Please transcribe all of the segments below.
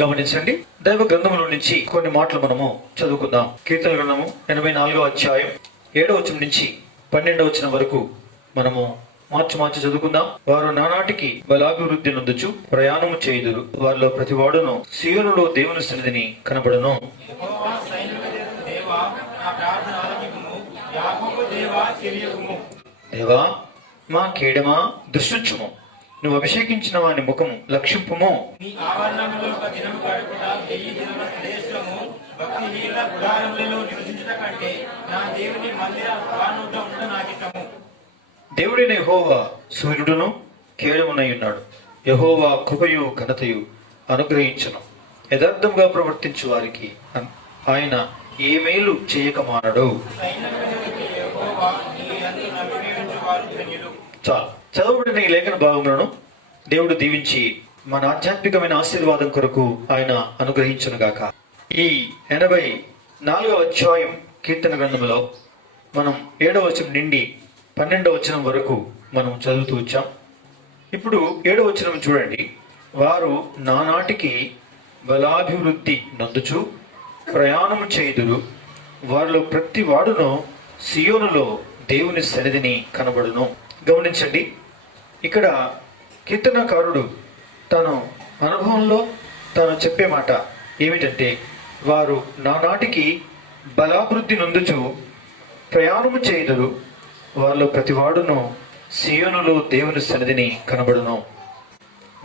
గమనించండి, దైవ గ్రంథముల నుంచి కొన్ని మాటలు మనము చదువుకుందాం. కీర్తన గ్రంథము 84వ అధ్యాయం 7వ వచనం నుంచి 12వ వచనం వరకు మనము మార్చి చదువుకుందాం. వారు నానాటికి బలాభివృద్ధి నొందుచు ప్రయాణము చేయుదురు, వారిలో ప్రతి వాడును సీయోనులో దేవుని సన్నిధిని కనబడును. దేవా మా కేడమా దృష్టించుము, నువ్వు అభిషేకించిన వాని ముఖము లక్షింపుము. దేవుడైన యెహోవా సూర్యుడును కేడమునై ఉన్నాడు. యెహోవా కృపయు ఘనతయు అనుగ్రహించును. యథార్థంగా ప్రవర్తించు వారికి ఆయన ఏ మేలు చేయక మానడు. చాలు. చదవబడిన ఈ లేఖన భాగములను దేవుడు దీవించి మన ఆధ్యాత్మికమైన ఆశీర్వాదం కొరకు ఆయన అనుగ్రహించును గాక. ఈ 84వ అధ్యాయం కీర్తన గ్రంథంలో మనం 7వ వచనం నుండి 12వ వచనం వరకు మనం చదువుతూ వచ్చాం. ఇప్పుడు 7వ వచనం చూడండి. వారు నానాటికి బలాభివృద్ధి నొందుచు ప్రయాణము చేయుదురు, వారిలో ప్రతి వాడును సియోనులో దేవుని సన్నిధిని కనబడును. గమనించండి, ఇక్కడ కీర్తనకారుడు తన అనుభవంలో తాను చెప్పే మాట ఏమిటంటే, వారు నానాటికి బలాభివృద్ధి నొందుచు ప్రయాణము చేయుదురు, వారిలో ప్రతి వాడును సియోనులో దేవుని సన్నిధిని కనబడును.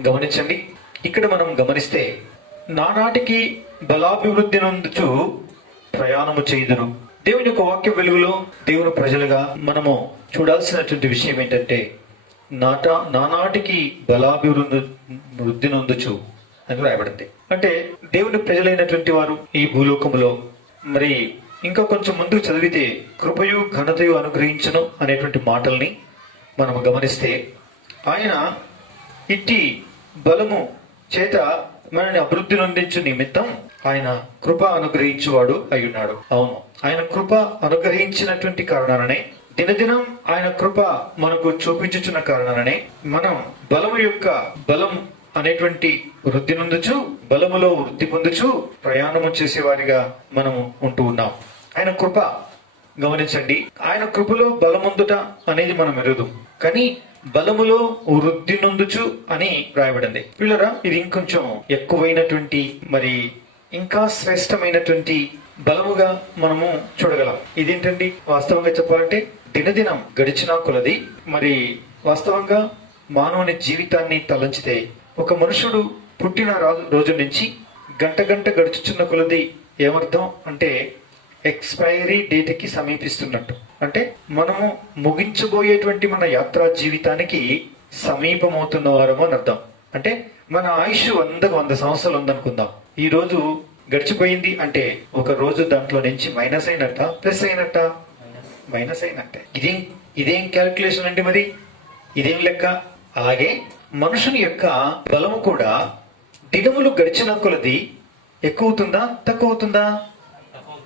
గమనించండి, ఇక్కడ మనం గమనిస్తే నానాటికి బలాభివృద్ధి నొందుచు ప్రయాణము చేయుదురు. దేవుని యొక్క వాక్య వెలుగులో దేవుని ప్రజలుగా మనము చూడాల్సినటువంటి విషయం ఏంటంటే, నానాటికి బలాభివృద్ధి నొందుచు అని రాయబడింది. అంటే దేవుని ప్రజలైనటువంటి వారు ఈ భూలోకములో మరి ఇంకా కొంచెం ముందుకు చదివితే కృపయు ఘనతయు అనుగ్రహించను అనేటువంటి మాటల్ని మనము గమనిస్తే, ఆయన ఇట్టి బలము చేత మనల్ని అభివృద్ధి నొందించు నిమిత్తం ఆయన కృప అనుగ్రహించువాడు అయ్యున్నాడు. అవును, ఆయన కృప అనుగ్రహించినటువంటి కారణాలనే, దినదినం ఆయన కృప మనకు చూపించుచున్న కారణాలనే మనం బలము యొక్క బలం అనేటువంటి వృద్ధి నొందుచు, బలములో వృద్ధి పొందుచు ప్రయాణము చేసేవారిగా మనము ఉంటూ ఉన్నాం. ఆయన కృప గమనించండి, ఆయన కృపలో బలముందుట అనేది మనం ఎరుదు, కానీ బలములో వృద్ధి నొందుచు అని రాయబడింది. పిల్లరా, ఇది ఇంకొంచెం ఎక్కువైనటువంటి మరి ఇంకా శ్రేష్టమైనటువంటి బలముగా మనము చూడగలం. ఇదేంటండి, వాస్తవంగా చెప్పాలంటే దినదినం గడిచిన కొలది మరి వాస్తవంగా మానవుని జీవితాన్ని తలంచితే ఒక మనుషుడు పుట్టిన రోజు నుంచి గంట గడుచుచున్న కొలది ఏమర్థం అంటే ఎక్స్పైరీ డేట్కి సమీపిస్తున్నట్టు. అంటే మనము ముగించబోయేటువంటి మన యాత్రా జీవితానికి సమీపమవుతున్న వారము అని అర్థం. అంటే మన ఆయుష్ 100 సంవత్సరాలు ఉందనుకుందాం. ఈ రోజు గడిచిపోయింది అంటే ఒక రోజు దాంట్లో నుంచి మైనస్ అయినట్ట, ప్లస్ అయినట్ట? మైనస్ అయినట్టే. ఇదేం క్యాల్కులేషన్ అంటే మరి ఇదేం లెక్క? అలాగే మనుషుని యొక్క బలము కూడా దినములు గడిచిన కొలది ఎక్కువ అవుతుందా, తక్కువ అవుతుందా?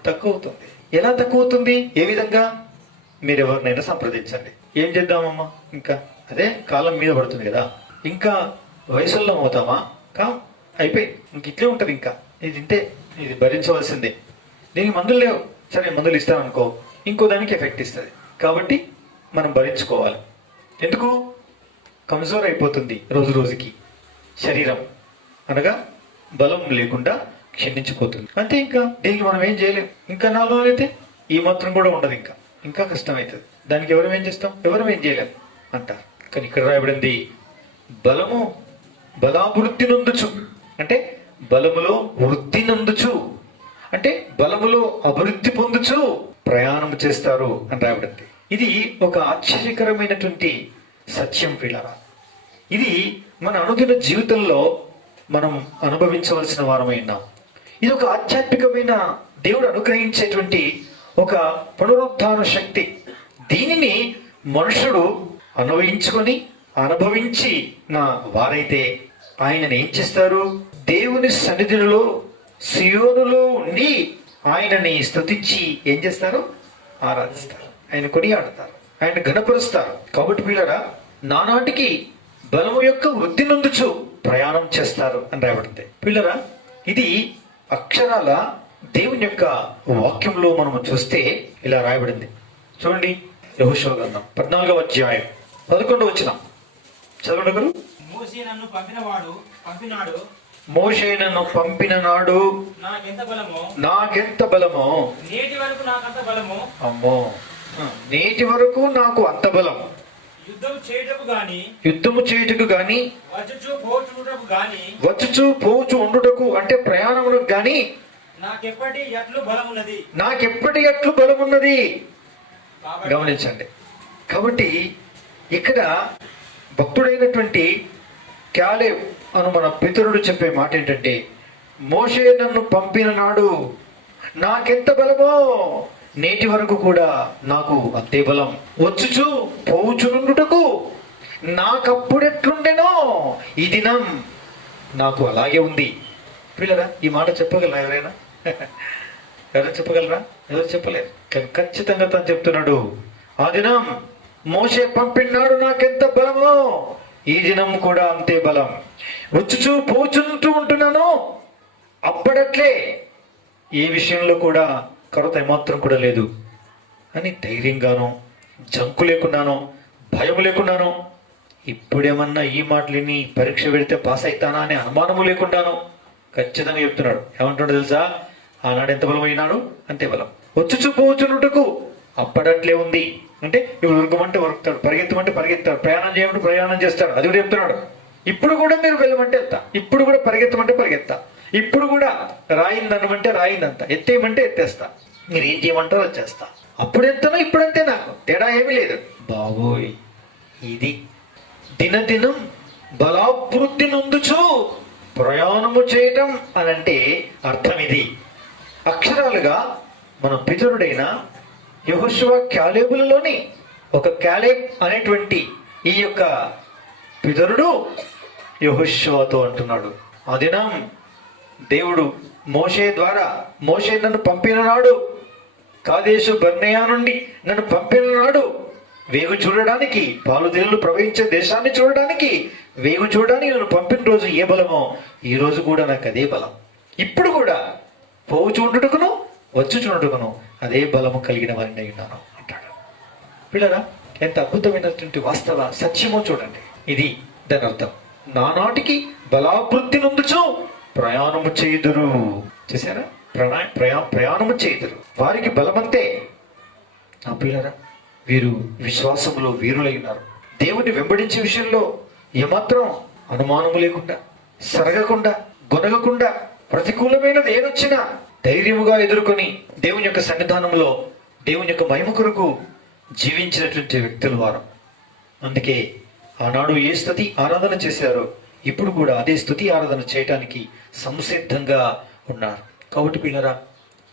తక్కువ అవుతుంది. ఎలా తక్కువ అవుతుంది? ఏ విధంగా? మీరు ఎవరినైనా సంప్రదించండి. ఏం చేద్దామమ్మా, ఇంకా అదే కాలం మీద పడుతుంది కదా, ఇంకా వయసుల్లో అవుతామా? అయిపోయి ఇంక ఇట్లే ఉంటుంది, ఇంకా ఇది ఇంతే, ఇది భరించవలసిందే. దీనికి మందులు లేవు, సరే మందులు ఇస్తామనుకో, ఇంకో దానికి ఎఫెక్ట్ ఇస్తుంది. కాబట్టి మనం భరించుకోవాలి. ఎందుకు? కమ్జోర్ అయిపోతుంది రోజు రోజుకి శరీరం, అనగా బలం లేకుండా క్షీణించిపోతుంది. అంతే, ఇంకా దీనికి మనం ఏం చేయలేం. ఇంకా 4 రోజులు అయితే ఈ మాత్రం కూడా ఉండదు, ఇంకా కష్టమవుతుంది. దానికి ఎవరు ఏం చేస్తాం? ఎవరు ఏం చేయలేం అంటారు. కానీ ఇక్కడ రాయబడింది బలాభివృద్ధి నొందుచు, అంటే బలములో వృద్ధి నొందుచు, అంటే బలములో అభివృద్ధి పొందుచు ప్రయాణం చేస్తారు అని రాయబడింది. ఇది ఒక ఆశ్చర్యకరమైనటువంటి సత్యం పిల్లరా. ఇది మన అనుదిన జీవితంలో మనం అనుభవించవలసిన వారమై ఉన్నాం. ఇది ఒక ఆధ్యాత్మికమైన దేవుడు అనుగ్రహించేటువంటి ఒక పునరుద్ధాన శక్తి. దీనిని మనుషుడు అనుభవించి నా వారైతే ఆయనని ఏం చేస్తారు? దేవుని సన్నిధిలో సియోనులో ఉండి ఆయనని స్తుతించి ఏం చేస్తారు? ఆరాధిస్తారు, ఆయన కొనియాడతారు, ఆయన ఘనపరుస్తారు. కాబట్టి పిల్లరా, నానాటికి బలము యొక్క వృద్ధి నొందుచు ప్రయాణం చేస్తారు అని రాయబడింది. పిల్లరా, ఇది అక్షరాల దేవుని యొక్క వాక్యంలో మనము చూస్తే ఇలా రాయబడింది. చూడండి, యెహోషువ గ్రంథం 14వ అధ్యాయం 11వ వచనం చదవండి గారు. మోషే నన్ను పంపిన నాడు నాకెంత బలమో నేటి వరకు నాకంత బలము. అమ్మో, నేటి వరకు నాకు అంత బలం. యుద్ధము చేయుటకు గాని వచ్చుచు పోచు ఉండుటకు అంటే ప్రయాణములకు గాని నాకెప్పటి ఎట్లు బలమున్నది. గమనించండి. కాబట్టి ఇక్కడ భక్తుడైనటువంటి క్యాలేబ్ అను మన పితరుడు చెప్పే మాట ఏంటంటే, మోషే నన్ను పంపిన నాడు నాకెంత బలమో నేటి వరకు కూడా నాకు అంతే బలం. వచ్చుచు పోచునుండుటకు నాకప్పుడెట్లుండెనో ఈ దినం నాకు అలాగే ఉంది. పిల్లరా, ఈ మాట చెప్పగలరా ఎవరైనా? ఎవరైనా చెప్పగలరా? ఎవరు చెప్పలేరు. కానీ ఖచ్చితంగా తను చెప్తున్నాడు, ఆ దినం మోషే పంపినాడు నాకెంత బలమో ఈ దినం కూడా అంతే బలం. వచ్చుచూ పోచుంటూ ఉంటున్నాను, అప్పడట్లే ఏ విషయంలో కూడా కొరత ఏమాత్రం కూడా లేదు అని ధైర్యంగానో, జంకు లేకున్నానో, భయం లేకున్నానో, ఇప్పుడేమన్నా ఈ మాటలని పరీక్ష పెడితే పాస్ అవుతానా అనే అనుమానము లేకుండాను ఖచ్చితంగా చెప్తున్నాడు. ఏమంటాడు తెలుసా? ఆనాడు ఎంత బలం అయినాడు అంతే బలం. వచ్చుచూ పోచున్నట్టుకు అప్పడట్లే ఉంది అంటే, ఇప్పుడు ఉరకమంటే ఉరుకుతాడు, పరిగెత్తమంటే పరిగెత్తాడు, ప్రయాణం చేయమంటే ప్రయాణం చేస్తాడు. అది కూడా చెప్తున్నాడు. ఇప్పుడు కూడా మీరు వెళ్ళమంటే వెళ్తా, ఇప్పుడు కూడా పరిగెత్తమంటే పరిగెత్తా, ఇప్పుడు కూడా రాయిందనమంటే రాయిందంతా, ఎత్తేయమంటే ఎత్తేస్తా, మీరు ఏం చేయమంటారో వచ్చేస్తా. అప్పుడు ఎంతనో ఇప్పుడు అంతే, నాకు తేడా ఏమీ లేదు. బాబోయ్, ఇది దినదినం బలాభివృద్ధి నొందుచు ప్రయాణము చేయటం అని అంటే అర్థం ఇది. అక్షరాలుగా మన పితరుడైన యెహోషువ క్యాలేబులలోని ఒక క్యాలేబ్ అనేటువంటి ఈ యొక్క పితరుడు యెహోషువతో అంటున్నాడు, ఆ దినం దేవుడు మోషే ద్వారా, మోషే నన్ను పంపిన నాడు, కాదేశు బర్నేయా నుండి నన్ను పంపిన నాడు, వేగు చూడడానికి, పాలు తేనెలు ప్రవహించే దేశాన్ని చూడడానికి, వేగు చూడడానికి నన్ను పంపిన రోజు ఏ బలమో ఈ రోజు కూడా నాకు అదే బలం. ఇప్పుడు కూడా పోవు చూడుటకును వచ్చు చూడుటకును అదే బలము కలిగిన వారిని ఉన్నాను అంటాడు. పిల్లరా, ఎంత అద్భుతమైనటువంటి వాస్తవ సత్యమో చూడండి. ఇది దాని అర్థం. నానాటికి బలాభివృద్ధి నొందుచు ప్రయాణము చేయుదురు. చూసారా? ప్రయాణము చేయుదురు, వారికి బలమంతే. నా పిల్లరా, వీరు విశ్వాసంలో వీరులై ఉన్నారు. దేవుని వెంబడించే విషయంలో ఏమాత్రం అనుమానము లేకుండా, సరగకుండా, గొనగకుండా, ప్రతికూలమైనది ఏదొచ్చినా ధైర్యముగా ఎదుర్కొని దేవుని యొక్క సన్నిధానంలో దేవుని యొక్క మహిమ కొరకు జీవించినటువంటి వ్యక్తులు వారు. అందుకే ఆనాడు ఏ స్తుతి ఆరాధన చేశారో ఇప్పుడు కూడా అదే స్తుతి ఆరాధన చేయటానికి సంసిద్ధంగా ఉన్నారు. కాబట్టి పిల్లరా,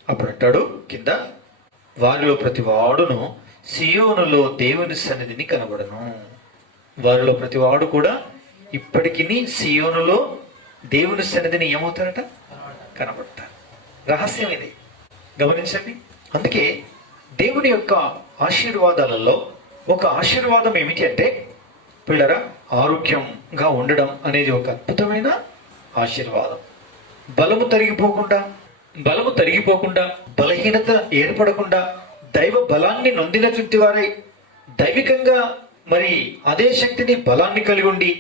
అప్పుడు అంటాడు కింద, వారిలో ప్రతి వాడును సియోనులో దేవుని సన్నిధిని కనబడను. వారిలో ప్రతి వాడు కూడా ఇప్పటికీ సియోనులో దేవుని సన్నిధిని ఏమవుతారట? కనబడతారు. రహస్యం ఇది, గమనించండి. అందుకే దేవుని యొక్క ఆశీర్వాదాలలో ఒక ఆశీర్వాదం ఏమిటి అంటే పిల్లరా, ఆరోగ్యంగా ఉండడం అనేది ఒక అద్భుతమైన ఆశీర్వాదం. బలము తరిగిపోకుండా, బలహీనత ఏర్పడకుండా, దైవ బలాన్ని నొందినటువంటి వారై దైవికంగా మరి అదే శక్తిని, బలాన్ని కలిగి ఉండి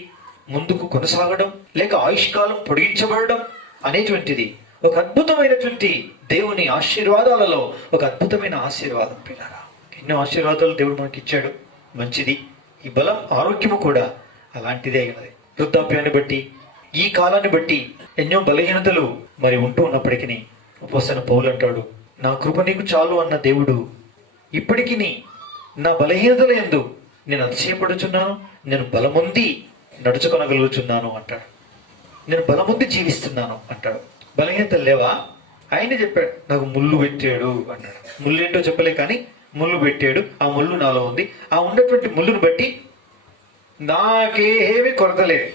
ముందుకు కొనసాగడం, లేక ఆయుష్కాలం పొడిగించబడడం అనేటువంటిది ఒక అద్భుతమైనటువంటి దేవుని ఆశీర్వాదాలలో ఒక అద్భుతమైన ఆశీర్వాదం. పిల్లరా, ఎన్నో ఆశీర్వాదాలు దేవుడు మనకి ఇచ్చాడు, మంచిది. ఈ బలం, ఆరోగ్యము కూడా అలాంటిదే అయినది. వృద్ధాప్యాన్ని బట్టి, ఈ కాలాన్ని బట్టి ఎన్నో బలహీనతలు మరి ఉంటూ ఉన్నప్పటికీ అపోస్తలుడైన పౌలు అంటాడు, నా కృప నీకు చాలు అన్న దేవుడు ఇప్పటికీ నా బలహీనతల యందు నేను అతిశయపడుచున్నాను, నేను బలముంది నడుచుకొనగలుగుతున్నాను అంటాడు. నేను బలముంది జీవిస్తున్నాను అంటాడు. బలహీనతలు లేవా? ఆయనే చెప్పాడు, నాకు ముళ్ళు పెట్టాడు అన్నాడు. ముళ్ళు ఏంటో చెప్పలే కానీ ముళ్ళు పెట్టాడు, ఆ ముళ్ళు నాలో ఉంది. ఆ ఉన్నటువంటి ముళ్ళును బట్టి నాకేమీ కొరత లేదు.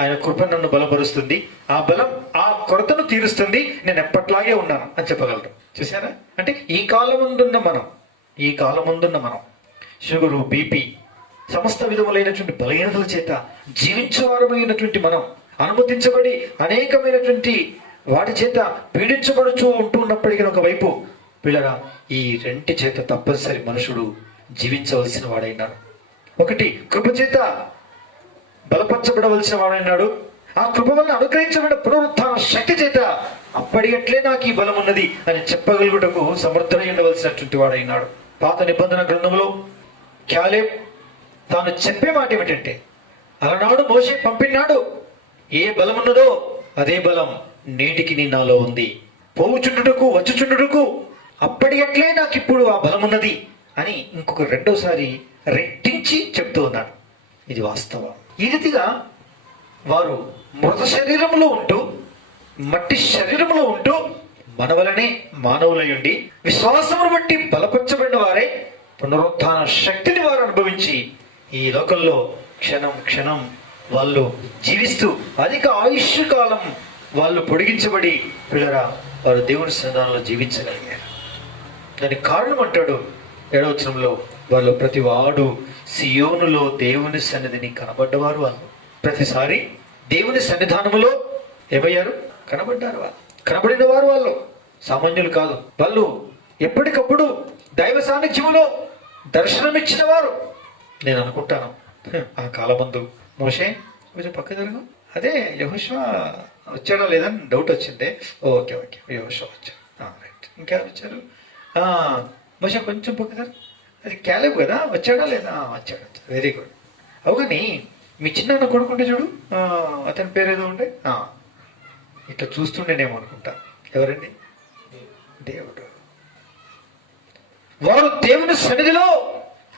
ఆయన కృప నన్ను బలపరుస్తుంది, ఆ బలం ఆ కొరతను తీరుస్తుంది, నేను ఎప్పట్లాగే ఉన్నాను అని చెప్పగలరు. చూసారా? అంటే ఈ కాలముందున్న మనం షుగరు, బీపీ, సమస్త విధములైనటువంటి బలహీనతల చేత జీవించేవారమైనటువంటి మనం అనుమతించబడి అనేకమైనటువంటి వాటి చేత పీడించబడుచు ఉంటున్నప్పటికీ ఒకవైపు పిల్లరా ఈ రెంటి చేత తప్పనిసరి మనుషుడు జీవించవలసిన వాడైనాడు. ఒకటి కృప చేత బలపరచబడవలసిన వాడైనాడు. ఆ కృప వల్ల అనుగ్రహించబడిన పునరుత్థాన శక్తి చేత అప్పటికట్లే నాకు ఈ బలం ఉన్నది అని చెప్పగలుగుటకు సమర్థుడై ఉండవలసినటువంటి వాడైనాడు. పాత నిబంధన గ్రంథంలో క్యాలేబ్ తాను చెప్పే మాట ఏమిటంటే, అలనాడు మోషే పంపినాడు, ఏ బలం ఉన్నదో అదే బలం నేటికి నీ నాలో ఉంది, పోవుచుండుటకు వచ్చుచుండుటకు అప్పటి అట్లే నాకు ఇప్పుడు ఆ బలం ఉన్నది అని ఇంకొక రెండోసారి రెట్టించి చెప్తూ ఉన్నాడు. ఇది వాస్తవం. ఈ రీతిగా వారు మృత శరీరంలో ఉంటూ, మట్టి శరీరంలో ఉంటూ మన వలనే మానవులై ఉండి విశ్వాసమును బట్టి బలపరచబడిన వారే పునరుత్థాన శక్తిని వారు అనుభవించి ఈ లోకంలో క్షణం క్షణం వాళ్ళు జీవిస్తూ అధిక ఆయుష్ కాలం వాళ్ళు పొడిగించబడి పిల్లరా వారు దేవుని సన్నిధానంలో జీవించగలిగారు. దానికి కారణం అంటాడు 7వ వచనంలో, వాళ్ళు ప్రతి వాడు సియోనులో దేవుని సన్నిధిని కనబడ్డవారు. వాళ్ళు ప్రతిసారి దేవుని సన్నిధానములో ఏమయ్యారు? కనబడ్డారు. వాళ్ళు కనబడిన వారు, వాళ్ళు సామాన్యులు కాదు. వాళ్ళు ఎప్పటికప్పుడు దైవ సాన్నిధ్యములో దర్శనమిచ్చిన వారు. నేను అనుకుంటాను ఆ కాలమందు మోషే కొంచెం పక్క జరుగు, అదే యెహోషువ వచ్చాడో లేదని డౌట్ వచ్చిందే. ఓకే ఓకే యెహోషువ వచ్చాడు, రైట్. ఇంకెవరు వచ్చారు? మోషే కొంచెం పక్క జరుగు, అది క్యాలేబ్ కదా, వచ్చాడా లేదా? వచ్చాడు, వెరీ గుడ్. అవు కానీ మీ చిన్న కొడుకుంటే చూడు, అతని పేరు ఏదో ఉండే, ఇట్లా చూస్తుండేనేమో అనుకుంటా. ఎవరండి? దేవుడు. వారు దేవుని సన్నిధిలో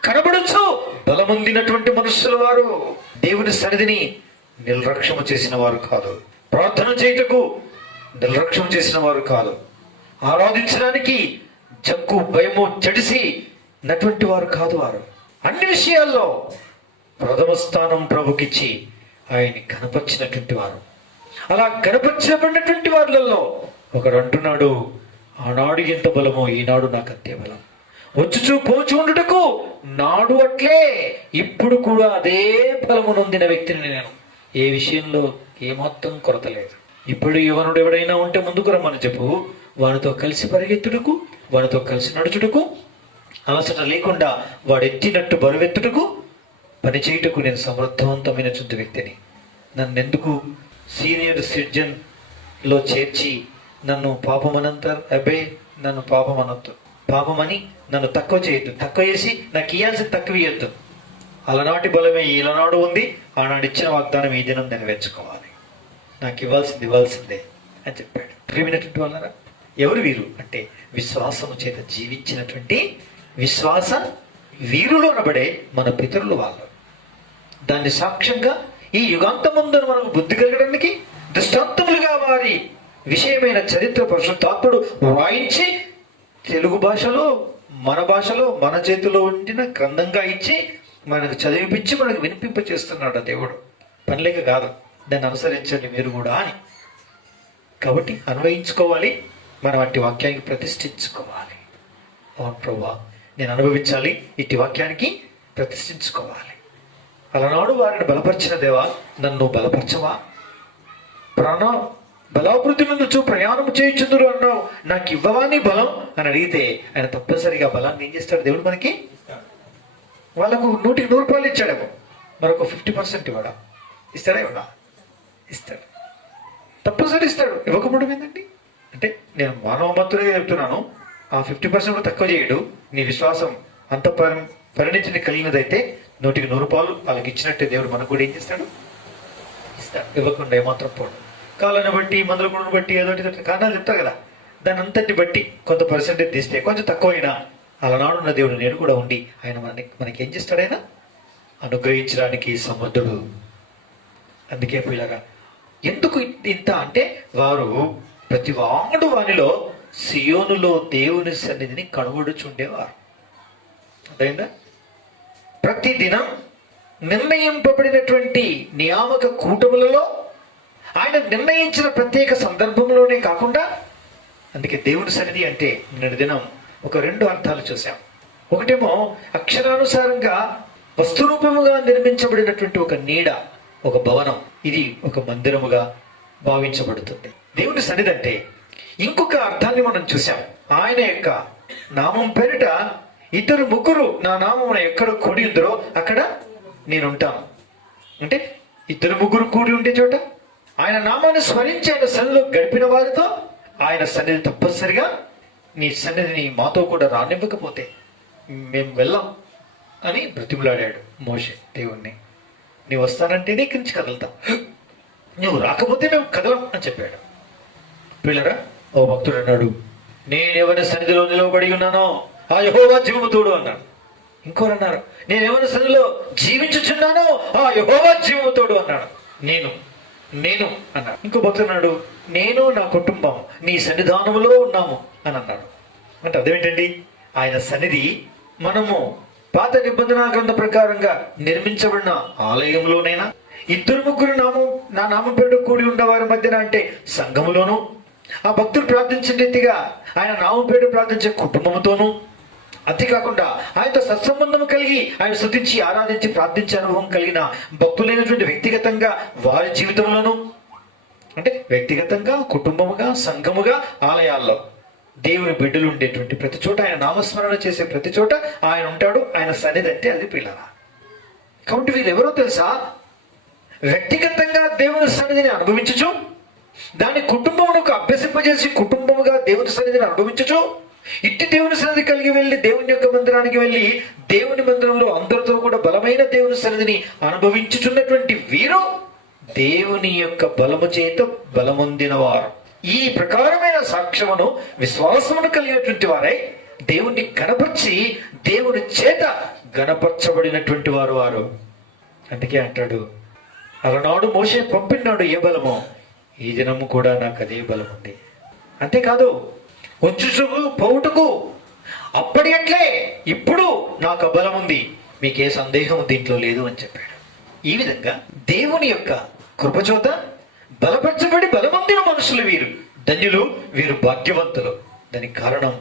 కనబడచ్చు బలమొందినటువంటి మనుషులు. వారు దేవుని సన్నిధిని నిర్లక్ష్యము చేసిన వారు కాదు, ప్రార్థన చేయుటకు నిర్లక్ష్యం చేసిన వారు కాదు, ఆరాధించడానికి జంకు భయము జడిసి నటువంటి వారు కాదు. వారు అన్ని విషయాల్లో ప్రథమ స్థానం ప్రభుకిచ్చి ఆయన్ని కనపరిచినటువంటి వారు. అలా కనపరిచబడినటువంటి వారిలో ఒకడు అంటున్నాడు, ఆనాడు ఎంత బలమో ఈనాడు నాకు అంతే బలం, వచ్చుచూ పోచు ఉండుటకు నాడు అట్లే ఇప్పుడు కూడా అదే బలము నొందిన వ్యక్తిని నేను. ఏ విషయంలో ఏమాత్రం కొరత లేదు. ఇప్పుడు యువనుడు ఎవడైనా ఉంటే ముందుకు రమ్మని చెప్పు, వానితో కలిసి పరిగెత్తుటకు, వానితో కలిసి నడుచుటకు, అలసట లేకుండా వాడు ఎత్తినట్టు బరువెత్తుటకు, పని చేయుటకు నేను సమర్థవంతమైన చుద్దు వ్యక్తిని. నన్నెందుకు సీనియర్ సిటిజన్లో చేర్చి నన్ను పాపమనంటారు? అబ్బే, నన్ను పాపమనొద్దు, పాపమని నన్ను తక్కువ చేయొద్దు, తక్కువ చేసి నాకు ఇయ్యాల్సింది తక్కువ ఇయ్యొద్దు. అలనాటి బలమే ఈలనాడు ఉంది, ఆనాడు ఇచ్చిన వాగ్దానం ఈ దినం నెరవేర్చుకోవాలి, నాకు ఇవ్వాల్సిందే అని చెప్పాడు. ప్రియమైనటువంటి వాళ్ళరా, ఎవరు వీరు అంటే విశ్వాసము చేత జీవించినటువంటి విశ్వాస వీరులు అనబడే మన పితరులు వాళ్ళు. దాన్ని సాక్ష్యంగా ఈ యుగాంతమందున మనకు బుద్ధి కలగడానికి దృష్టాంతములుగా వారి విషయమైన చరిత్ర పరిశుద్ధాత్ముడు వ్రాయించి తెలుగు భాషలో, మన భాషలో, మన చేతిలో ఉండిన గ్రంథంగా ఇచ్చి మనకు చదివిపించి మనకు వినిపింప చేస్తున్నాడు దేవుడు. పనిలేక కాదు, దాన్ని అనుసరించండి మీరు కూడా అని. కాబట్టి అన్వయించుకోవాలి, మనం అట్టి వాక్యానికి ప్రతిష్ఠించుకోవాలి. అవును ప్రభువా, నేను అనుభవించాలి, ఇట్టి వాక్యానికి ప్రతిష్ఠించుకోవాలి. అలనాడు వారిని బలపరిచిన దేవా, నన్ను బలపరచవా? బలాభివృద్ధి నుంచు ప్రయాణం చేయుచుందురు అన్నావు, నాకు ఇవ్వవా నీ బలం అని అడిగితే ఆయన తప్పనిసరిగా బలాన్ని ఏం చేస్తాడు దేవుడు మనకి? వాళ్ళకు 100కి 100 రూపాయలు ఇచ్చాడేమో, మరొక 50% ఇవ్వడా? ఇస్తాడా? ఇవ్వడా? ఇస్తాడు, తప్పనిసరి ఇస్తాడు. ఇవ్వకపోవడం ఏంటండి అంటే, నేను మానవ మాత్రమే చెప్తున్నాను, ఆ 50% తక్కువ చేయడు. నీ విశ్వాసం అంత పరిణితిని కలిగినదైతే 100కి 100 రూపాయలు వాళ్ళకి ఇచ్చినట్టే దేవుడు మనకు కూడా ఏం చేస్తాడు? ఇస్తాడు. ఇవ్వకుండా ఏమాత్రం పోవడం. కాలాన్ని బట్టి, మందుల గుణను బట్టి, ఏదో కారణాలు చెప్తారు కదా, దాని అంతటి బట్టి కొంత పర్సెంటేజ్ తీస్తే కొంచెం తక్కువైనా అలనాడున్న దేవుడు నేను కూడా ఉండి ఆయన మనకి ఏం చేస్తాడు? ఆయన అనుగ్రహించడానికి సమర్థుడు. అందుకే పిల్లగా ఎందుకు ఇంత అంటే, వారు ప్రతి వాడు వానిలో సియోనులో దేవుని సన్నిధిని కనుగొడుచుండేవారు. అదైందా? ప్రతి దినం నిర్ణయింపబడినటువంటి నియామక కూటములలో ఆయన నిర్ణయించిన ప్రత్యేక సందర్భంలోనే కాకుండా, అందుకే దేవుని సన్నిధి అంటే నిన్నటి దినం ఒక 2 అర్థాలు చూసాం. ఒకటేమో అక్షరానుసారంగా వస్తురూపముగా నిర్మించబడినటువంటి ఒక నీడ, ఒక భవనం, ఇది ఒక మందిరముగా భావించబడుతుంది. దేవుని సన్నిధి అంటే ఇంకొక అర్థాన్ని మనం చూసాం. ఆయన యొక్క నామం పేరిట ఇద్దరు ముగ్గురు నా నామం ఎక్కడ కూడి ఉందరో అక్కడ నేను ఉంటాను. అంటే ఇద్దరు ముగ్గురు కూడి ఉండే చోట ఆయన నామాన్ని స్మరించి ఆయన సన్నిధిలో గడిపిన వారితో ఆయన సన్నిధి తప్పనిసరిగా నీ సన్నిధిని మాతో కూడా రానివ్వకపోతే మేము వెళ్ళాం అని బ్రతిమలాడాడు మోషే దేవుణ్ణి. నీవు వస్తానంటేనే ఇక్కడి నుంచి కదులుతాం, నువ్వు రాకపోతే మేము కదలం అని చెప్పాడు. పిల్లరా, ఓ భక్తుడు అన్నాడు, నేనెవరి సన్నిధిలో నిలవబడి ఉన్నానో ఆ యెహోవా జీవము తోడు అన్నాడు. ఇంకోరు అన్నారు, నేనెవరి సన్నిధిలో జీవించుచున్నానో ఆ యెహోవా జీవము తోడు అన్నాడు. నేను అన్నాడు. ఇంకో భక్తుడు అన్నాడు, నేను నా కుటుంబం నీ సన్నిధానంలో ఉన్నాము అని అన్నాడు. అంటే అదేంటండి, ఆయన సన్నిధి మనము పాత నిబంధన గ్రంథ ప్రకారంగా నిర్మించబడిన ఆలయంలోనైనా, ఇద్దరు ముగ్గురు నా నామం పేరు కూడి ఉండవారి మధ్యన అంటే సంఘములోను, ఆ భక్తులు ప్రార్థించిన రీతిగా ఆయన నామం పేరు ప్రార్థించే కుటుంబంతోనూ, అంతేకాకుండా ఆయనతో సత్సంబంధం కలిగి ఆయన స్తుతించి ఆరాధించి ప్రార్థించే అనుభవం కలిగిన భక్తులైనటువంటి వ్యక్తిగతంగా వారి జీవితంలోనూ, అంటే వ్యక్తిగతంగా, కుటుంబముగా, సంఘముగా, ఆలయాల్లో దేవుని బిడ్డలు ఉండేటువంటి ప్రతి చోట, ఆయన నామస్మరణ చేసే ప్రతి చోట ఆయన ఉంటాడు. ఆయన సన్నిధి అంటే అది పిల్లల. కాబట్టి వీళ్ళు ఎవరో తెలుసా? వ్యక్తిగతంగా దేవుని సన్నిధిని అనుభవించచ్చు, దాని కుటుంబమునకు అభ్యసింపజేసి కుటుంబముగా దేవుని సన్నిధిని అనుభవించచ్చు, ఇట్టి దేవుని సన్నిధి కలిగి వెళ్ళి దేవుని యొక్క మందిరానికి వెళ్ళి దేవుని మందిరంలో అందరితో కూడా బలమైన దేవుని సన్నిధిని అనుభవించుచున్నటువంటి వీరు దేవుని యొక్క బలము చేత బలమొందిన వారు. ఈ ప్రకారమైన సాక్ష్యమును విశ్వాసమును కలిగినటువంటి వారై దేవుణ్ణి గణపరిచి దేవుని చేత గణపరచబడినటువంటి వారు. అందుకే అంటాడు, అలనాడు మోషే పంపినాడు ఏ బలమో, ఈ దినము కూడా నాకు అదే బలం ఉంది. అంతేకాదు, వచ్చుచుకు పోవుటకు అప్పటి అట్లే ఇప్పుడు నాకు ఆ బలం ఉంది, మీకే సందేహం దీంట్లో లేదు అని చెప్పాడు. ఈ విధంగా దేవుని యొక్క కృపచోత బలపరచబడి బలమొందిన మనుషులు వీరు ధన్యులు, వీరు భాగ్యవంతులు. దానికి కారణం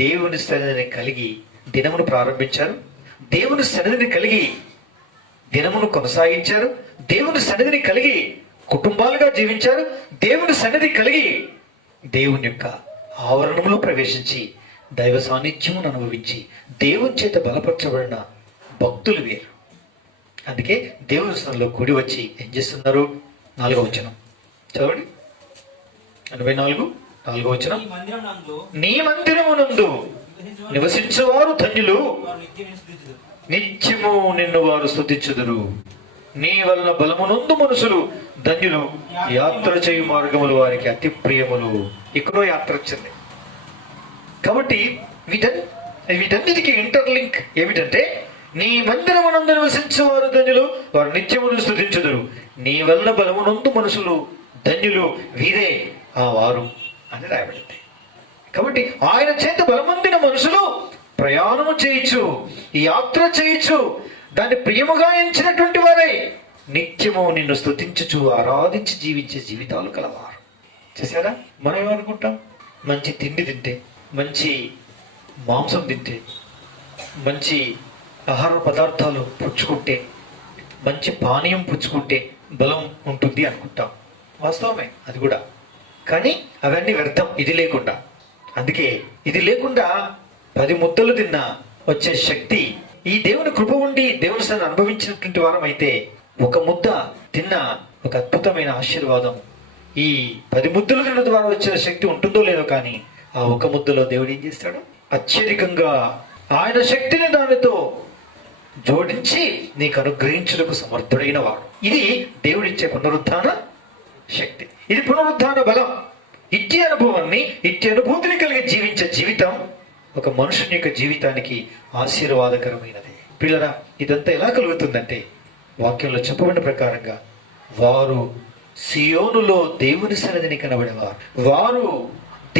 దేవుని సన్నిధిని కలిగి దినమును ప్రారంభించారు, దేవుని సన్నిధిని కలిగి దినమును కొనసాగించారు, దేవుని సన్నిధిని కలిగి కుటుంబాలుగా జీవించారు, దేవుని సన్నిధి కలిగి దేవుని యొక్క ఆవరణంలో ప్రవేశించి దైవ సాన్నిధ్యమును అనుభవించి దేవుని చేత బలపరచబడిన భక్తులు వీరు. అందుకే దేవుని స్థలంలో కూడి వచ్చి ఏం చేస్తున్నారు? 4వ వచనం చదవండి. 84 వచనం. నీ మందిరమునందు నివసించువారు ధన్యులు, నిత్యము నిన్ను వారు స్తుతించుదురు. నీ వలన బలమునందు మనుషులు ధన్యులు, యాత్ర చేయు మార్గములు వారికి అతి ప్రియములు. ఎక్కడో యాత్ర వచ్చింది కాబట్టి వీటన్నిటికీ ఇంటర్లింక్ ఏమిటంటే, నీ మందిరమునందు నివసించువారు ధన్యులు, వారు నిత్యమును స్తుతించుదురు. నీ వలన బలమునందు మనుషులు ధన్యులు, వీరే ఆ వారు అని రాయబడింది. కాబట్టి ఆయన చేత బలమొందిన మనుషులు ప్రయాణము చేయొచ్చు, యాత్ర చేయొచ్చు, దాన్ని ప్రియముగా ఎంచినటువంటి వారే నిత్యము నిన్ను స్తుతించుచు ఆరాధించి జీవించే జీవితాలు కలవారు. చూసారా? మనం ఏమనుకుంటాం? మంచి తిండి తింటే, మంచి మాంసం తింటే, మంచి ఆహార పదార్థాలు పుచ్చుకుంటే, మంచి పానీయం పుచ్చుకుంటే బలం ఉంటుంది అనుకుంటాం. వాస్తవమే అది కూడా, కానీ అవన్నీ వ్యర్థం ఇది లేకుండా. అందుకే ఇది లేకుండా 10 ముద్దలు తిన్నా వచ్చే శక్తి, ఈ దేవుని కృప ఉండి దేవుని సన్నిధిని అనుభవించినటువంటి వారం అయితే ఒక ముద్ద తిన్న ఒక అద్భుతమైన ఆశీర్వాదం, ఈ 10 ముద్దలు తిన్న ద్వారా వచ్చిన శక్తి ఉంటుందో లేదో, కానీ ఆ ఒక ముద్దలో దేవుడు ఏం చేస్తాడు? అత్యధికంగా ఆయన శక్తిని దానితో జోడించి నీకు అనుగ్రహించుటకు సమర్థుడైన వాడు. ఇది దేవుడిచ్చే పునరుద్ధాన శక్తి, ఇది పునరుద్ధాన బలం. ఇట్టి అనుభవాన్ని, ఇట్టి అనుభూతిని కలిగి జీవించే జీవితం ఒక మనుషుని యొక్క జీవితానికి ఆశీర్వాదకరమైనది. పిల్లరా, ఇదంతా ఎలా కలుగుతుందంటే వాక్యంలో చెప్పబడిన ప్రకారంగా వారు సియోనులో దేవుని సన్నిధిని కనబడేవారు, వారు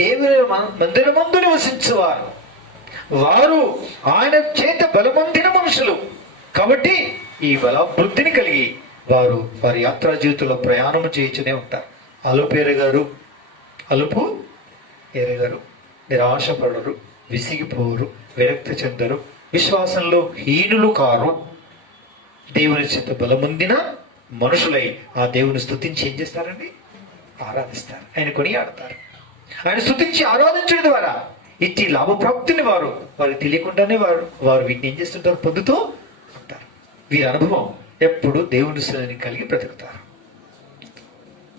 దేవుని మందిరమందు నివసించేవారు, వారు ఆయన చేత బలమొందిన మనుషులు. కాబట్టి ఈ బలాభివృద్ధిని కలిగి వారు వారి యాత్రా జీవితంలో ప్రయాణం చేయించునే ఉంటారు. అలుపు ఎరగరు, నిరాశపడరు, విసిగిపోరు, విరక్తి చెందరు, విశ్వాసంలో హీనులు కారు. దేవుని చేత బలమొందిన మనుషులై ఆ దేవుని స్తుతించి ఏం చేస్తారండి? ఆరాధిస్తారు, ఆయన కొనియాడతారు. ఆయన స్తుతించి ఆరాధించడం ద్వారా ఇట్టి లాభప్రాప్తిని వారు తెలియకుండానే వారు వీటిని ఏం చేస్తుంటారు, పొందుతూ ఉంటారు. వీరి అనుభవం ఎప్పుడు దేవుని సన్నిధిని కలిగి బ్రతుకుతారు.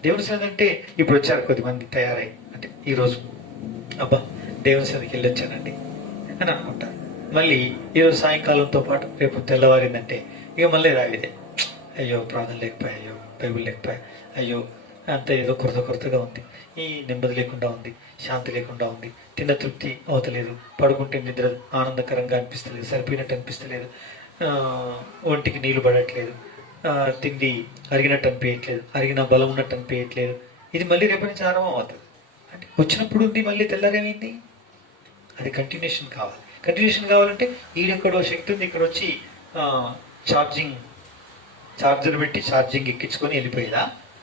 దేవుని సన్నిధి అంటే ఇప్పుడు వచ్చారు కొద్దిమంది తయారై, అంటే ఈరోజు అబ్బా దేవుని సన్నిధికి వెళ్ళొచ్చానండి అని అనుకుంటారు. మళ్ళీ ఈరోజు సాయంకాలంతో పాటు రేపు తెల్లవారిందంటే ఇక మళ్ళీ రావిదే, అయ్యో ప్రార్థన లేకపోయా, అయ్యో బైబిల్ లేకపోయా, అయ్యో అంత ఏదో కొరతగా ఉంది, ఈ నెమ్మది లేకుండా ఉంది, శాంతి లేకుండా ఉంది, తిన్న తృప్తి అవతలేదు, పడుకుంటే నిద్ర ఆనందకరంగా అనిపిస్తలేదు, సరిపోయినట్టు అనిపిస్తలేదు, ఒంటికి నీళ్లు పడట్లేదు, తిండి అరిగినట్టు అనిపించట్లేదు, అరిగిన బలం ఉన్నట్టు అనిపించట్లేదు. ఇది మళ్ళీ రేపటి నుంచి ఆరంభం అవుతుంది. అంటే వచ్చినప్పుడు ఉంది, మళ్ళీ తెల్లారేమైంది, అది కంటిన్యూషన్ కావాలి. కంటిన్యూషన్ కావాలంటే ఈడెక్కడో శక్తి ఉంది, ఇక్కడ వచ్చి ఛార్జర్ పెట్టి ఛార్జింగ్ ఎక్కించుకొని వెళ్ళిపోయేదా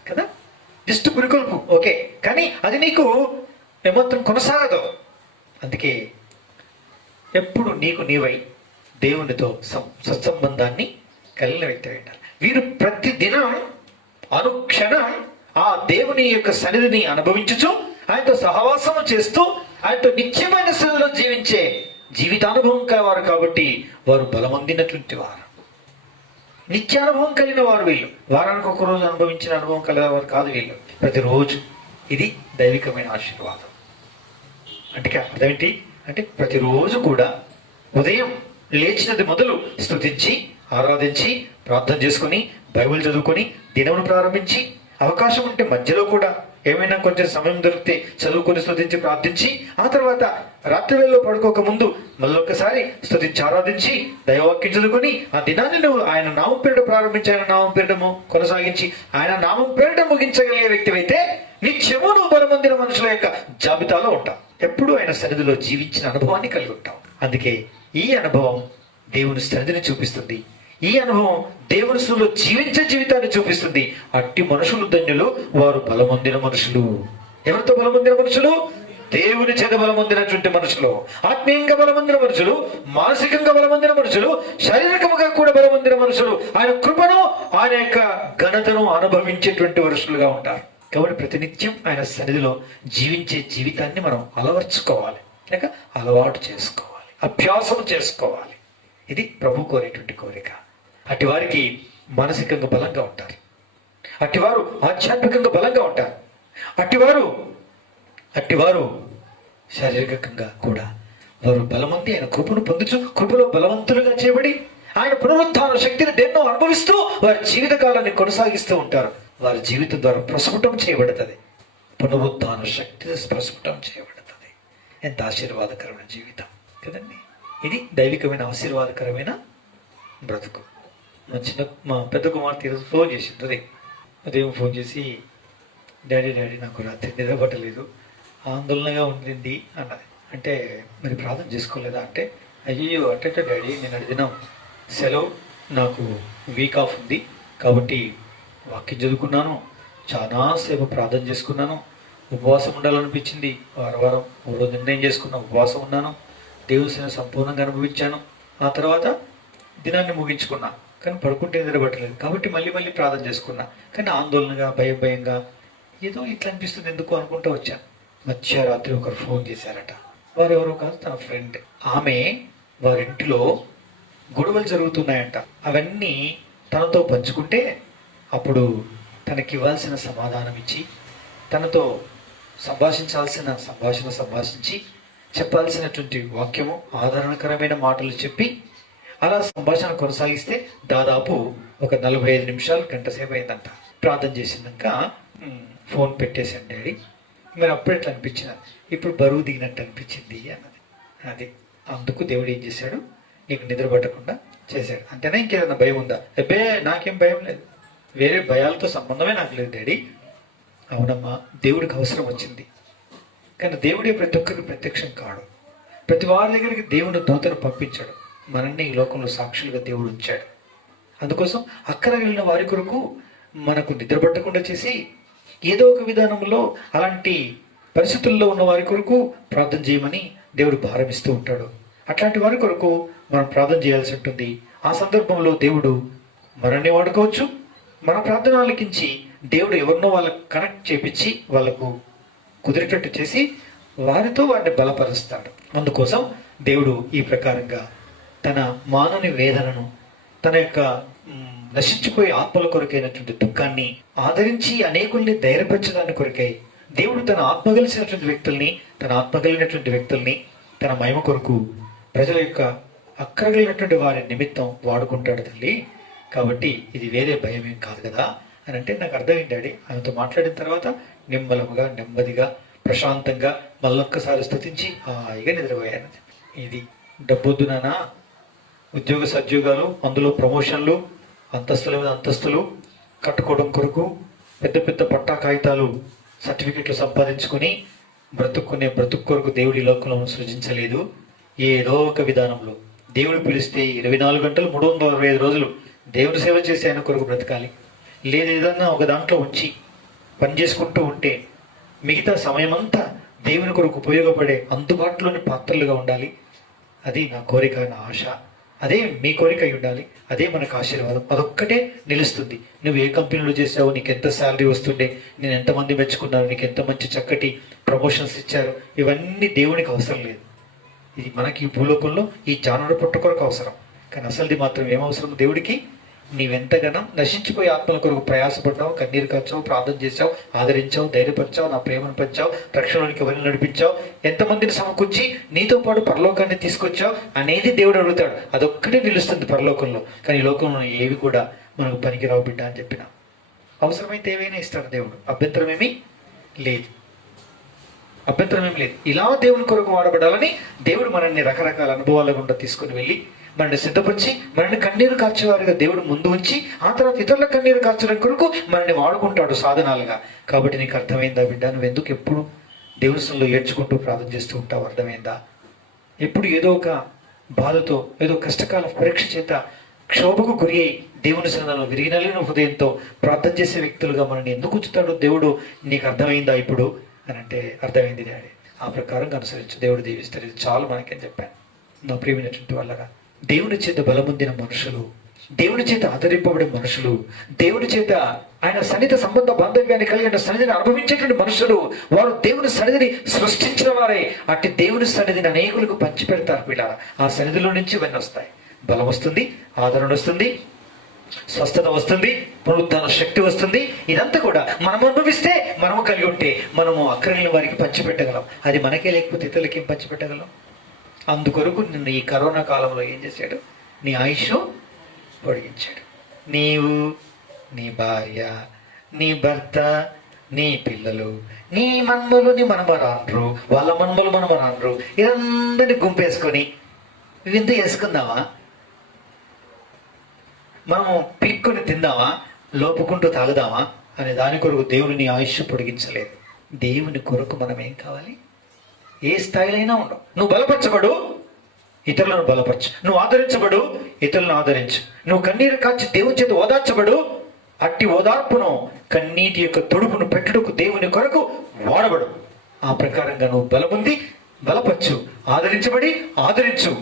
కదా, జస్ట్ పురికొల్పు ఓకే, కానీ అది నీకు ఏమాత్రం కొనసాగదు. అందుకే ఎప్పుడు నీకు నీవై దేవునితో సత్సంబంధాన్ని కలిగిన వ్యక్తి ఉండాలి. వీరు ప్రతిదినం అనుక్షణం ఆ దేవుని యొక్క సన్నిధిని అనుభవించుచు ఆయనతో సహవాసము చేస్తూ ఆయనతో నిత్యమైన స్థితిలో జీవించే జీవితానుభవం కలవారు కాబట్టి వారు బలమొందినటువంటి వారు, నిత్యానుభవం కలిగిన వారు వీళ్ళు. వారానికి ఒక రోజు అనుభవించిన అనుభవం కలిగినవారు కాదు వీళ్ళు, ప్రతిరోజు. ఇది దైవికమైన ఆశీర్వాదం. అంటే అర్థం ఏంటి అంటే ప్రతిరోజు కూడా ఉదయం లేచినది మొదలు స్తుతించి ఆరాధించి ప్రార్థన చేసుకొని బైబిల్ చదువుకొని దినమును ప్రారంభించి, అవకాశం ఉంటే మధ్యలో కూడా ఏమైనా కొంచెం సమయం దొరికితే చదువుకొని స్తుతించి ప్రార్థించి, ఆ తర్వాత రాత్రి వేళలో పడుకోక ముందు మళ్ళొక్కసారి స్తుతించి ఆరాధించి దైవవాక్యం చదువుకొని ఆ దినాన్ని నువ్వు ఆయన నామం పేరిట ప్రారంభించి ఆయన నామం పేరిటము కొనసాగించి ఆయన నామం పేరిట ముగించగలిగే వ్యక్తివైతే నిత్యము నువ్వు బలమొందిన మనుషుల యొక్క జాబితాలో ఉంటావు. ఎప్పుడు ఆయన సన్నిధిలో జీవించిన అనుభవాన్ని కలిగి ఉంటావు. అందుకే ఈ అనుభవం దేవుని సన్నిధిని చూపిస్తుంది, ఈ అనుభవం దేవుని సన్నిధిలో జీవించే జీవితాన్ని చూపిస్తుంది. అట్టి మనుషులు ధన్యులు, వారు బలమొందిన మనుషులు. ఎవరితో బలమొందిన మనుషులు? దేవుని చేత బలమొందినటువంటి మనుషులు, ఆత్మీయంగా బలమొందిన మనుషులు, మానసికంగా బలమొందిన మనుషులు, శారీరకంగా కూడా బలమొందిన మనుషులు, ఆయన కృపను ఆయన యొక్క ఘనతను అనుభవించేటువంటి మనుషులుగా ఉంటారు. కాబట్టి ప్రతినిత్యం ఆయన సన్నిధిలో జీవించే జీవితాన్ని మనం అలవర్చుకోవాలి, లేక అలవాటు చేసుకోవాలి, అభ్యాసం చేసుకోవాలి. ఇది ప్రభు కోరేటువంటి కోరిక. అట్టి వారికి మానసికంగా బలంగా ఉంటారు, అట్టివారు ఆధ్యాత్మికంగా బలంగా ఉంటారు, అట్టివారు శారీరకంగా కూడా వారు బలమంది ఆయన కృపను పొందుచు కృపలో బలవంతులుగా చేయబడి ఆయన పునరుత్థాన శక్తిని దేన్నో అనుభవిస్తూ వారి జీవితకాలాన్ని కొనసాగిస్తూ ఉంటారు. వారి జీవితం ద్వారా ప్రస్ఫుటం చేయబడుతుంది, పునరుత్థాన శక్తి ప్రస్ఫుటం చేయబడుతుంది. ఎంత ఆశీర్వాదకరమైన జీవితం కదండి. ఇది దైవికమైన ఆశీర్వాదకరమైన బ్రతుకు. మా పెద్ద కుమార్తె ఈరోజు ఫోన్ చేసింది, ఉదయం ఫోన్ చేసి డాడీ నాకు రాత్రి నిద్ర పట్టలేదు, ఆందోళనగా ఉండింది అన్నది. అంటే మరి ప్రార్థన చేసుకోలేదా అంటే, అయ్యో అట్ట డాడీ నేను అడిగిన సెలవు, నాకు వీక్ ఆఫ్ ఉంది కాబట్టి వాక్యం చదువుకున్నాను, చాలాసేపు ప్రార్థన చేసుకున్నాను, ఉపవాసం ఉండాలనిపించింది, వారం ఓ రోజు నిర్ణయం చేసుకున్నా ఉపవాసం ఉన్నాను, దేవుని సంపూర్ణంగా అనుభవించాను, ఆ తర్వాత దినాన్ని ముగించుకున్నా, కానీ పడుకుంటే నిద్రపట్టలేదు కాబట్టి మళ్ళీ ప్రార్థన చేసుకున్నా, కానీ ఆందోళనగా భయంగా ఏదో ఇట్లా అనిపిస్తుంది ఎందుకు అనుకుంటూ వచ్చాను. మధ్యరాత్రి ఒకరు ఫోన్ చేశారట. వారు ఎవరో కాదు, తన ఫ్రెండ్. ఆమె వారింటిలో గొడవలు జరుగుతున్నాయంట. అవన్నీ తనతో పంచుకుంటే అప్పుడు తనకి ఇవ్వాల్సిన సమాధానం ఇచ్చి, తనతో సంభాషించాల్సిన సంభాషించి, చెప్పాల్సినటువంటి వాక్యము ఆదరణకరమైన మాటలు చెప్పి అలా సంభాషణ కొనసాగిస్తే దాదాపు ఒక 45 నిమిషాలు గంట సేపు అయిందంట. ప్రార్థన చేసినాక ఫోన్ పెట్టేశాను డాడీ, మరి అప్పుడు ఎట్లా అనిపించింది, ఇప్పుడు బరువు దిగినట్టు అనిపించింది అన్నది. అది అందుకు దేవుడు ఏం చేశాడు, నీకు నిద్ర పట్టకుండా చేశాడు. అంతేనా, ఇంకేదన్నా భయం ఉందా? అబ్బే నాకేం భయం లేదు, వేరే భయాలతో సంబంధమే నాకు లేదు డాడీ. అవునమ్మా, దేవుడికి అవసరం వచ్చింది, కానీ దేవుడే ప్రతి ఒక్కరికి ప్రత్యక్షం కాడు. ప్రతి వారి దగ్గరికి దేవుడు దూతను పంపించాడు. మనల్ని ఈ లోకంలో సాక్షులుగా దేవుడు ఉంచాడు. అందుకోసం అక్కడ వెళ్ళిన వారి కొరకు మనకు నిద్ర పట్టకుండా చేసి ఏదో ఒక విధానంలో అలాంటి పరిస్థితుల్లో ఉన్న వారి కొరకు ప్రార్థన చేయమని దేవుడు భారమిస్తూ ఉంటాడు. అట్లాంటి వారి కొరకు మనం ప్రార్థన చేయాల్సి ఉంటుంది. ఆ సందర్భంలో దేవుడు మనల్ని వాడుకోవచ్చు, మన ప్రార్థన ఆలకించి దేవుడు ఎవరినో వాళ్ళకు కనెక్ట్ చేపించి వాళ్ళకు కుదిరేటట్టు చేసి వారితో వారిని బలపరుస్తాడు. అందుకోసం దేవుడు ఈ ప్రకారంగా తన మానని వేదనను, తన యొక్క నశించిపోయే ఆత్మల కొరకైనటువంటి దుఃఖాన్ని ఆదరించి అనేకుల్ని ధైర్యపరచడానికి కొరకై దేవుడు తన ఆత్మగలిసినటువంటి వ్యక్తుల్ని, తన ఆత్మగలిగినటువంటి వ్యక్తుల్ని తన మహిమ కొరకు ప్రజల యొక్క అక్కరగలిగినటువంటి వారి నిమిత్తం వాడుకుంటాడు తల్లి. కాబట్టి ఇది వేరే భయమేం కాదు కదా అని అంటే నాకు అర్థమైంది డాడీ. ఆయనతో మాట్లాడిన తర్వాత నిమ్మలముగా, నెమ్మదిగా, ప్రశాంతంగా మళ్ళొక్కసారి స్తుతించి హాయిగా నిద్రపోయాను. ఇది డబ్బొద్దు నానా, ఉద్యోగ సద్యోగాలు, అందులో ప్రమోషన్లు, అంతస్తుల మీద అంతస్తులు కట్టుకోవడం కొరకు పెద్ద పెద్ద పట్టా కాగితాలు, సర్టిఫికెట్లు సంపాదించుకొని బ్రతుక్కునే బ్రతుకు కొరకు దేవుడి లోకంలో సృజించలేదు. ఏదో ఒక విధానంలో దేవుడు పిలిస్తే 24 గంటలు 365 రోజులు దేవుని సేవ చేసి ఆయన కొరకు బ్రతకాలి. లేదేదన్నా ఒక దాంట్లో ఉంచి పని చేసుకుంటూ ఉంటే మిగతా సమయమంతా దేవుని కొరకు ఉపయోగపడే అందుబాటులోని పాత్రలుగా ఉండాలి. అది నా కోరిక, నా ఆశ. అదే మీ కోరిక అయి ఉండాలి. అదే మనకు ఆశీర్వాదం. అదొక్కటే నిలుస్తుంది. నువ్వు ఏ కంపెనీలో చేసావు, నీకు ఎంత శాలరీ వస్తుండే, నేను ఎంతమంది మెచ్చుకున్నారు, నీకు ఎంత మంచి చక్కటి ప్రమోషన్స్ ఇచ్చారు, ఇవన్నీ దేవునికి అవసరం లేదు. ఇది మనకి భూలోకంలో ఈ జానుడు పుట్ట కొరకు అవసరం. కానీ అసలుది మాత్రం ఏమవసరం దేవుడికి? నీవెంతగానో నశించిపోయే ఆత్మల కొరకు ప్రయాసపడ్డావు, కన్నీరు కార్చావు, ప్రార్థన చేసావు, ఆదరించావు, ధైర్యపరిచావు, నా ప్రేమను పెంచావు, రక్షణలోనికి ఎవరిని నడిపించావు, ఎంతమందిని సమకూర్చి నీతో పాటు పరలోకాన్ని తీసుకొచ్చావు అనేది దేవుడు అడుగుతాడు. అదొక్కటే నిలుస్తుంది పరలోకంలో. కానీ ఈ లోకంలో ఏవి కూడా మనకు పనికిరావు బిడ్డ అని చెప్పిన. అవసరమైతే ఏవైనా ఇస్తాడు దేవుడు. అభ్యంతరం ఏమీ లేదు. ఇలా దేవుని కొరకు వాడబడాలని దేవుడు మనల్ని రకరకాల అనుభవాల గుండా తీసుకుని వెళ్ళి మనల్ని సిద్ధపరిచి మనల్ని కన్నీరు కార్చేవారుగా దేవుడు ముందు ఉంచి ఆ తర్వాత ఇతరుల కన్నీరు కార్చడం కొరకు మనల్ని వాడుకుంటాడు సాధనాలుగా. కాబట్టి నీకు అర్థమైందా బిడ్డ? నువ్వు ఎందుకు ఎప్పుడు దేవుని సన్నిధిలో ఏడ్చుకుంటూ ప్రార్థన చేస్తూ ఉంటావు? అర్థమైందా? ఎప్పుడు ఏదో ఒక బాధతో, ఏదో కష్టకాల పరీక్ష చేత క్షోభకు గురి అయి దేవుని సన్నిధిలో విరిగినలిగిన హృదయంతో ప్రార్థన చేసే వ్యక్తులుగా మనల్ని ఎందుకు ఉంచుతాడు దేవుడు? నీకు అర్థమైందా ఇప్పుడు అని అంటే అర్థమైంది డాడీ. ఆ ప్రకారంగా అనుసరించు, దేవుడు దీవిస్తారు. ఇది చాలు మనకని చెప్పాను. నా ప్రియమైనటువంటి వాళ్ళగా దేవుని చేత బలమొందిన మనుషులు, దేవుని చేత ఆదరింపబడే మనుషులు, దేవుని చేత ఆయన సన్నిధి సంబంధ బాంధవ్యాన్ని కలిగిన సన్నిధిని అనుభవించేటువంటి మనుషులు, వారు దేవుని సన్నిధిని సృష్టించిన వారే. అట్టి దేవుని సన్నిధిని అనేకులకు పంచి పెడతారు పిల్లలు. ఆ సన్నిధిలో నుంచి ఇవన్నీ వస్తాయి. బలం వస్తుంది, ఆదరణ వస్తుంది, స్వస్థత వస్తుంది, పునరుద్ధాన శక్తి వస్తుంది. ఇదంతా కూడా మనం అనుభవిస్తే, మనము కలిగి ఉంటే మనము అక్కర్లేని వారికి పంచిపెట్టగలం. అది మనకే లేకపోతే ఇతరులకి ఏం పంచిపెట్టగలం? అందుకొరకు నిన్ను ఈ కరోనా కాలంలో ఏం చేశాడు? నీ ఆయుష్ పొడిగించాడు. నీవు, నీ భార్య, నీ భర్త, నీ పిల్లలు, నీ మన్మలు, నీ మనమరాన్రు, వాళ్ళ మన్మలు మనమరాన్రు, ఇదందరినీ గుంపేసుకొని వింత వేసుకుందామా? మనము పిక్కుని తిందామా, లోపుకుంటూ తాగుదామా అనే దాని కొరకు దేవుని నీ ఆయుష్ పొడిగించలేదు. దేవుని కొరకు మనం ఏం కావాలి? ఏ స్థాయిలైనా ఉండవు. నువ్వు బలపరచబడు, ఇతరులను బలపరచు. నువ్వు ఆదరించబడు, ఇతరులను ఆదరించు. నువ్వు కన్నీరు కాచి దేవుని చేత ఓదార్చబడు. అట్టి ఓదార్పును, కన్నీటి యొక్క తొడుపును పెట్టుటకు దేవుని కొరకు వాడబడు. ఆ ప్రకారంగా నువ్వు బలముంది, బలపరచు. ఆదరించబడి ఆదరించు.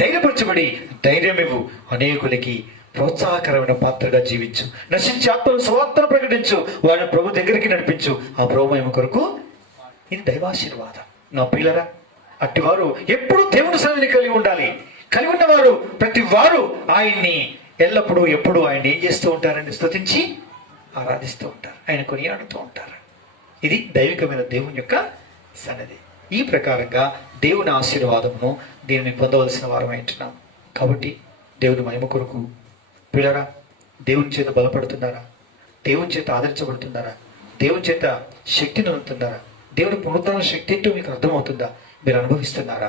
ధైర్యపరచబడి ధైర్యం ఇవ్వు. అనేకులకి ప్రోత్సాహకరమైన పాత్రగా జీవించు. నశించి ఆత్మను సువార్తను ప్రకటించు. వారిని ప్రభు దగ్గరికి నడిపించు. ఆ ప్రభు మహిమ కొరకు. ఇది దైవాశీర్వాదం. నా పిల్లరా, అట్టివారు ఎప్పుడు దేవుని సన్నిధిని కలిగి ఉండాలి. కలిగి ఉన్నవారు ప్రతి వారు ఆయన్ని ఎల్లప్పుడూ ఎప్పుడు ఆయన ఏం చేస్తూ ఉంటారని స్తుతించి ఆరాధిస్తూ ఉంటారు, ఆయన కొనియాడుతూ ఉంటారు. ఇది దైవికమైన దేవుని యొక్క సన్నిధి. ఈ ప్రకారంగా దేవుని ఆశీర్వాదమును దీనిని పొందవలసిన వారమై ఉంటున్నాం. కాబట్టి దేవుని మహిమ కొరకు పిల్లరా, దేవుని చేత బలపడుతున్నారా? దేవుని చేత ఆదరించబడుతున్నారా? దేవుని చేత శక్తిని అందుతున్నారా? దేవుని పునరుద్ధరణ శక్తి ఏంటో మీకు అర్థమవుతుందా? మీరు అనుభవిస్తున్నారా?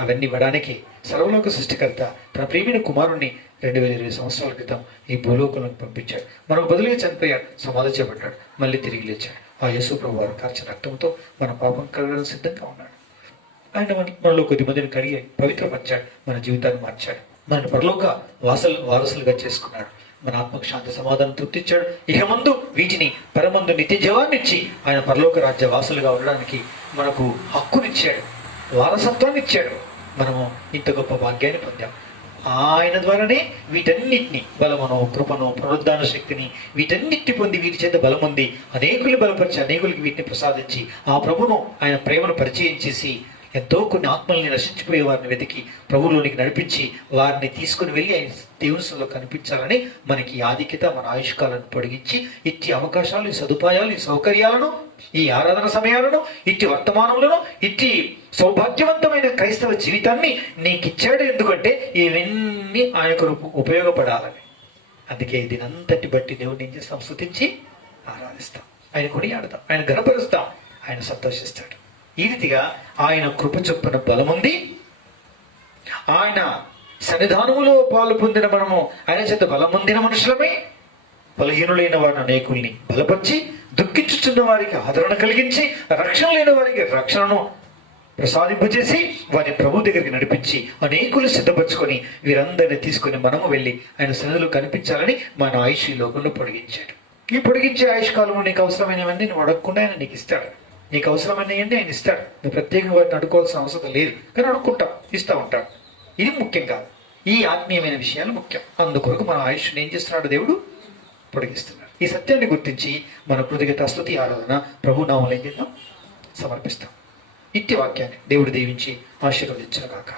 అవన్నీ ఇవ్వడానికి సర్వలోక సృష్టికర్త తన ప్రియమైన కుమారుణ్ణి 2020 సంవత్సరాల క్రితం ఈ భూలోకంలోకి పంపించాడు. మనకు బదులుగా చనిపోయాడు, సమాధి చేయబడ్డాడు, మళ్ళీ తిరిగి లేచాడు. ఆ యేసు ప్రభు వారు కార్చిన రక్తంతో మన పాపం కడగడం సిద్ధంగా ఉన్నాడు. ఆయన మనలో కొద్దిమందిని కడిగి పవిత్రపరిచాడు, మన జీవితాన్ని మార్చాడు, మన పరలోక వారసులుగా చేసుకున్నాడు, మన ఆత్మకు శాంతి సమాధానం తృప్తిచ్చాడు. ఇక ముందు వీటిని పరమందు నిత్య జీవాన్ని ఇచ్చి ఆయన పరలోక రాజ్య వాసులుగా ఉండడానికి మనకు హక్కునిచ్చాడు, వారసత్వాన్ని ఇచ్చాడు. మనము ఇంత గొప్ప భాగ్యాన్ని పొందాం. ఆయన ద్వారానే వీటన్నిటిని బలమును, కృపను, పునరుద్ధాన శక్తిని వీటన్నిటిని పొంది వీటి చేత బలం ఉంది అనేకులు బలపరిచి అనేకులకి వీటిని ప్రసాదించి ఆ ప్రభును ఆయన ప్రేమను పరిచయం చేసి ఎంతో కొన్ని ఆత్మల్ని నశించిపోయే వారిని వెతికి ప్రభువులోనికి నడిపించి వారిని తీసుకుని వెళ్ళి ఆయన దేవుని సన్నిధిలో కనిపించాలని మనకి ఈ ఆధిక్యత, మన ఆయుష్కాలను పొడిగించి ఇట్టి అవకాశాలు, ఈ సదుపాయాలు, ఈ సౌకర్యాలను, ఈ ఆరాధన సమయాలను, ఇట్టి వర్తమానములను, ఇట్టి సౌభాగ్యవంతమైన క్రైస్తవ జీవితాన్ని నీకు ఇచ్చాడు. ఎందుకంటే ఇవన్నీ ఆయన కొరకు ఉపయోగపడాలని. అందుకే దీనంతటి బట్టి దేవుడిని ఏం చేస్తాం? స్తుతించి ఆరాధిస్తాం, ఆయన కొనియాడతాం, ఆయన గణపరుస్తాం, ఆయన సంతోషిస్తాడు. ఈ రీతిగా ఆయన కృప చొప్పున బలముంది. ఆయన సన్నిధానములో పాలు పొందిన మనము ఆయన చేత బలమొందిన మనుషులమే. బలహీనులైన వారిని అనేకుల్ని బలపరిచి, దుఃఖించుచున్న వారికి ఆదరణ కలిగించి, రక్షణ లేని వారికి రక్షణను ప్రసాదింపజేసి వారిని ప్రభు దగ్గరికి నడిపించి అనేకులు సిద్ధపరచుకొని వీరందరినీ తీసుకొని మనము వెళ్ళి ఆయన సన్నిధిలో కనిపించాలని మన ఆయుష్ ఈ లోకంలో పొడిగించాడు. ఈ పొడిగించే ఆయుష్ కాలంలో నీకు అవసరమైనవన్నీ నువ్వు అడగకుండా ఆయన నీకు ఇస్తాడు. నీకు అవసరమైనవన్నీ ఆయన ఇస్తాడు. నువ్వు ప్రత్యేకంగా వాటిని అడుకోవాల్సిన అవసరం లేదు, కానీ అడుక్కుంటావు, ఇస్తూ ఉంటాడు. ఇది ముఖ్యం కాదు, ఈ ఆత్మీయమైన విషయాలు ముఖ్యం. అందుకొరకు మన ఆయుష్ని ఏం చేస్తున్నాడు? దేవుడు పొడిగిస్తున్నాడు. ఈ సత్యాన్ని గుర్తించి మన కృతజ్ఞత, స్తుతి, ఆరాధన ప్రభు నామములో ఏం చేద్దాం? సమర్పిస్తాం. ఇట్టి వాక్యాన్ని దేవుడు దీవించి ఆశీర్వదించుగాక.